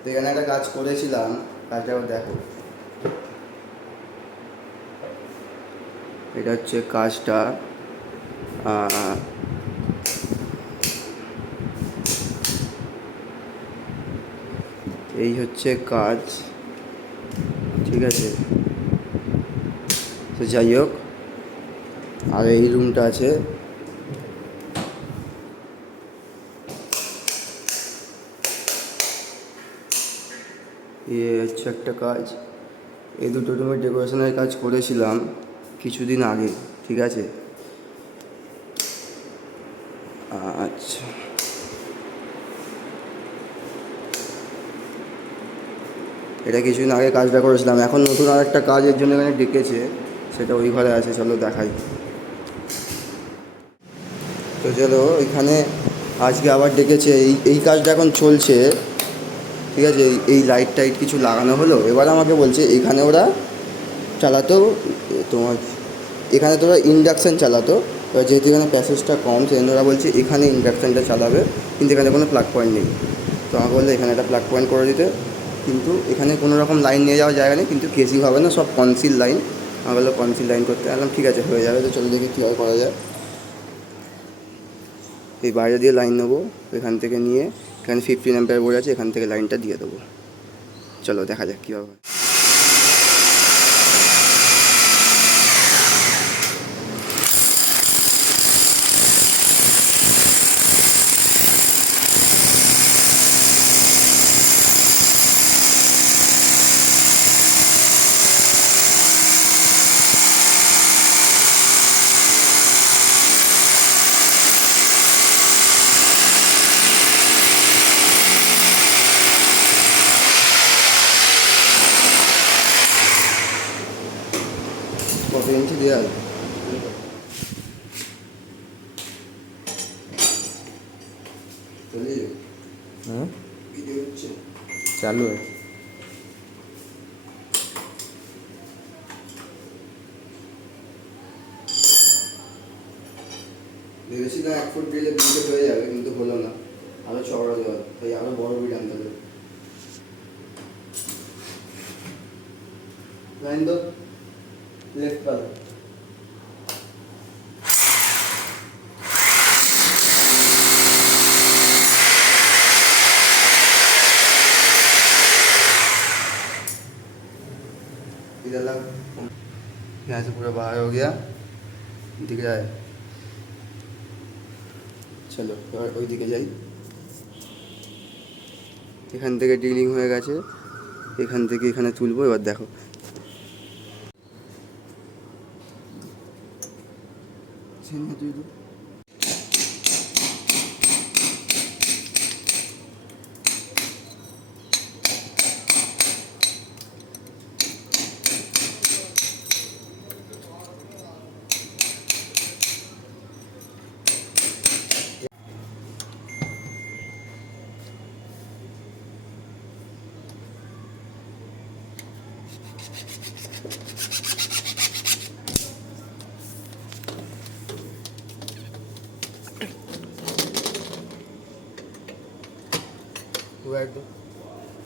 তো এখানে একটা কাজ করেছিলাম, কাজটা দেখো। এটা হচ্ছে কাজটা এই হচ্ছে কাজ, ঠিক আছে? তো যাই হোক, আর এই রুমটা আছে। ইয়ে হচ্ছে একটা কাজ। এই দুটো রুমের ডেকোরেশনের কাজ করেছিলাম কিছুদিন আগে, ঠিক আছে? আচ্ছা। এটা কিছুদিন আগে কাজটা করেছিলাম, এখন নতুন আর একটা কাজের জন্য এখানে ডেকেছে, সেটা ওই ঘরে আছে, চলো দেখাই। তো চলো, এখানে আজকে আবার ডেকেছে, এই এই কাজটা এখন চলছে। ঠিক আছে, এই- লাইট টাইট কিছু লাগানো হলো। এবার আমাকে বলছে, এখানে ওরা চালাতো, তোমার, এখানে তোরা ইন্ডাকশান চালাতো। এবার যেহেতু এখানে প্যাসেজটা কম সেজন্য ওরা বলছে, এখানে ইন্ডাকশানটা চালাবে, কিন্তু এখানে কোনো প্লাগ পয়েন্ট নেই। তো আমাকে বলল, এখানে একটা প্লাগ পয়েন্ট করে দিতে। কিন্তু এখানে কোনো রকম লাইন নিয়ে যাওয়ার জায়গা নেই, কিন্তু কেসি হবে না, সব কনসিল লাইন আমাকে বলল কনসিল লাইন করতে। আসলাম ঠিক আছে, হয়ে যাবে, তো চলো দেখি কীভাবে করা যায়। এই বাইরে দিয়ে লাইন নেব, এখান থেকে নিয়ে। এখানে ফিফটিন অ্যাম্পের বোর্ড আছে এখান থেকে লাইনটা দিয়ে দেবো। চলো দেখা যাক কীভাবে ভিডিও হচ্ছে। চালু है ভেবেছিলাম এক ফুট দিলে বিলকে হয়ে যাবে কিন্তু হলো না। আরও চওড়া দেওয়া তাই আরও বড় বিট আনতে হবে। লাইন তো লেফট কালার यहाँ से पूरा बाहर हो गया दिख रहा है চলো এবার ওই দিকে যাই এখান থেকে ডিলিং হয়ে গেছে এখান থেকে এখানে তুলবো এবার দেখো वो एकदम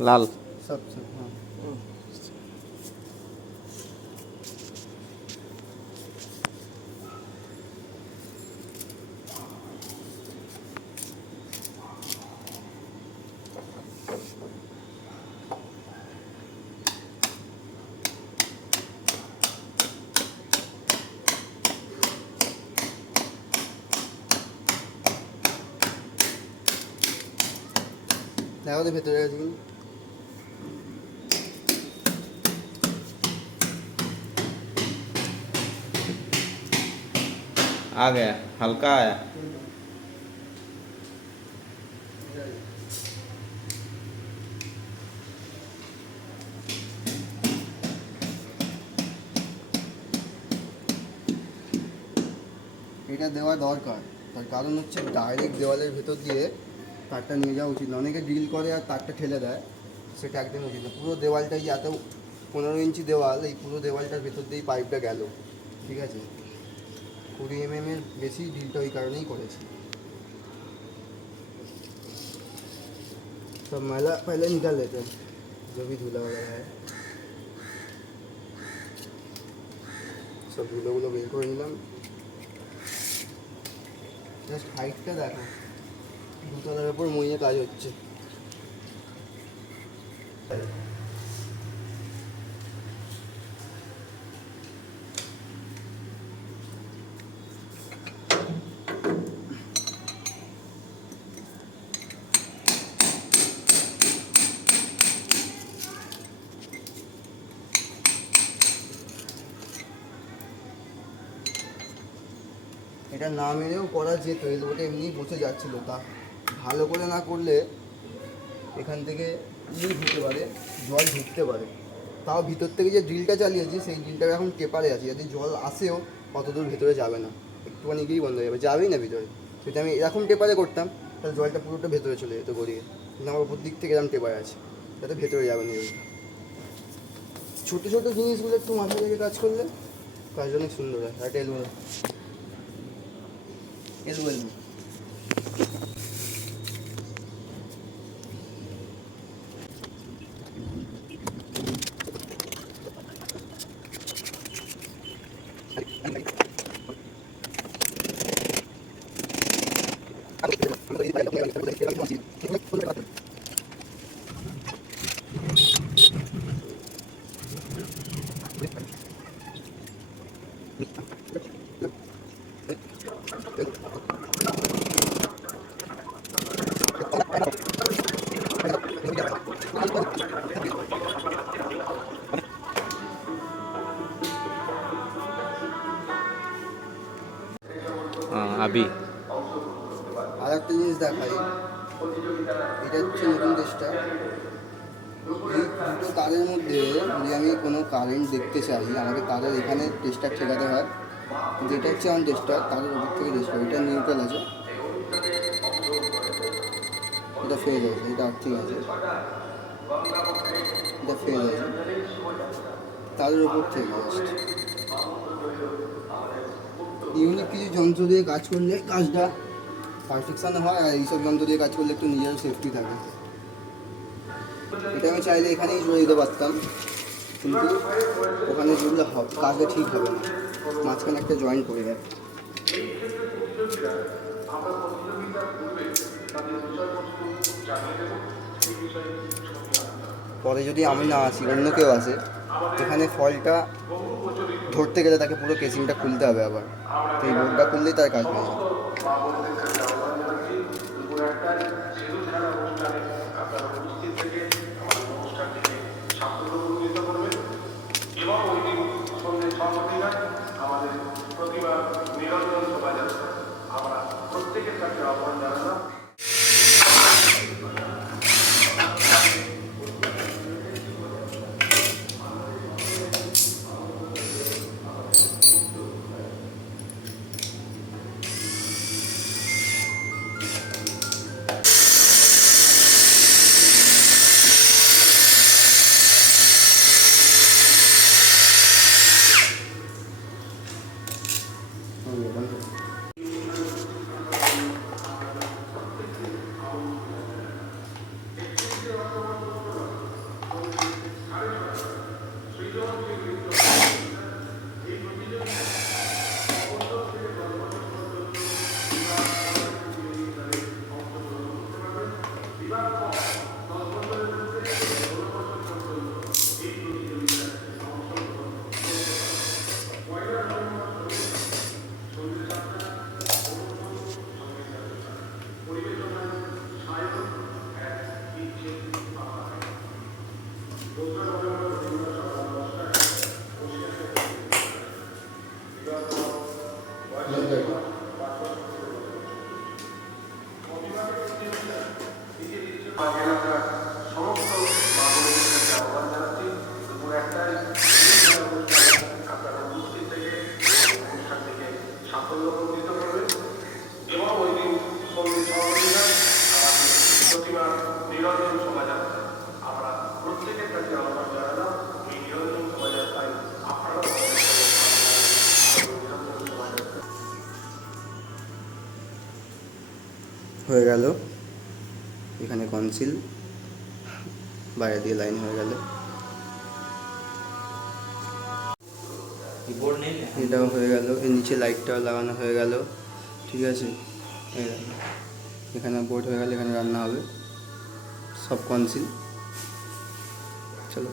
लाल। सब सब हाँ দেখো তো ভেতরে আছে কি आ गया हल्का आया এটা দেওয়া দরকার তার কারণ হচ্ছে ডাইরেক্ট দেওয়ালের ভেতর দিয়ে তারটা নিয়ে যাওয়া উচিত না অনেকে ড্রিল করে আর তারটা ঠেলে দেয় সেটা একদম উচিত না পুরো দেওয়ালটাই এত পনেরো ইঞ্চি দেওয়াল এই পুরো দেওয়ালটার ভেতর দিয়েই পাইপটা গেল ঠিক আছে কুড়ি এম এর বেশি ড্রিলটা ওই কারণেই করেছি सब मैला पहले निकाल लेते हैं जो भी धूला वगैरह है সব ধুলোগুলো বের করে নিলাম জাস্ট হাইটটা দেখো দুতলার উপর মইয়ে কাজ হচ্ছে। এটা না মেরেও করা যেত এলবোটা এমনি বসে যাচ্ছিল তা। ভালো করে না করলে এখান থেকে ইয়ে ঢুকতে পারে, জল ঢুকতে পারে। তাও ভিতর থেকে যে ড্রিলটা চালিয়েছি, সেই ড্রিলটা এখন টেপারে আছে। যদি জল আসেও অত দূর ভেতরে যাবে না। একটুখানি গিয়েই বন্ধ হয়ে যাবে। যাবেই না ভিতরে। যদি আমি এরকম টেপারে করতাম, তাহলে জলটা পুরোটা ভেতরে চলে যেত গড়িয়ে। কিন্তু আমার উপর দিক থেকে এরকম টেপারে আছে। যাতে ভেতরে যাবে না জলটা ছোটো ছোটো জিনিসগুলো একটু মাথায় রেখে কাজ করলে কাজটা অনেক সুন্দর হয়। একটা elbow elbow elbow Ah, Abi. একটা জিনিস দেখাই। এটা হচ্ছে নতুন এই দুটো তারের মধ্যে যদি আমি কোনো কারেন্ট দেখতে চাই, আমাকে তাদের এখানে টেস্টার ঠেকাতে হয়। যেটা হচ্ছে আমার টেস্টার তাদের ওপর থেকে টেস্টার এটা নিউট্রাল আছে। এটা ফেজ আছে এটা ঠিক আছে। এটা ফেজ আছে তাদের ওপর থেকে জাস্ট ইউনিক কিছু যন্ত্র দিয়ে কাজ করলে কাজটা পারফেকশান হয় আর এইসব যন্ত্র দিয়ে কাজ করলে একটু নিজের সেফটি থাকে। এটা আমি চাইলে এখানেই জুড়ে দিতে পারতাম, কিন্তু ওখানে জুড়লে হবে কাজটা ঠিক হবে না। মাঝখানে একটা জয়েন্ট করে দেয় পরে যদি আমি না আসি, অন্য কেউ আসে, এখানে ফলটা ধরতে গেলে তাকে পুরো কেসিংটা খুলতে হবে আবার। তো এই বোর্ডটা খুললেই তার কাজ হয়ে şirket takdiri এখানে কনসিল বাইরে দিয়ে লাইন হয়ে গেল। এটাও হয়ে গেল এর নিচে লাইটটাও লাগানো হয়ে গেল ঠিক আছে? এখানে বোর্ড হয়ে গেল এখানে রান্না হবে সব কনসিল চলো।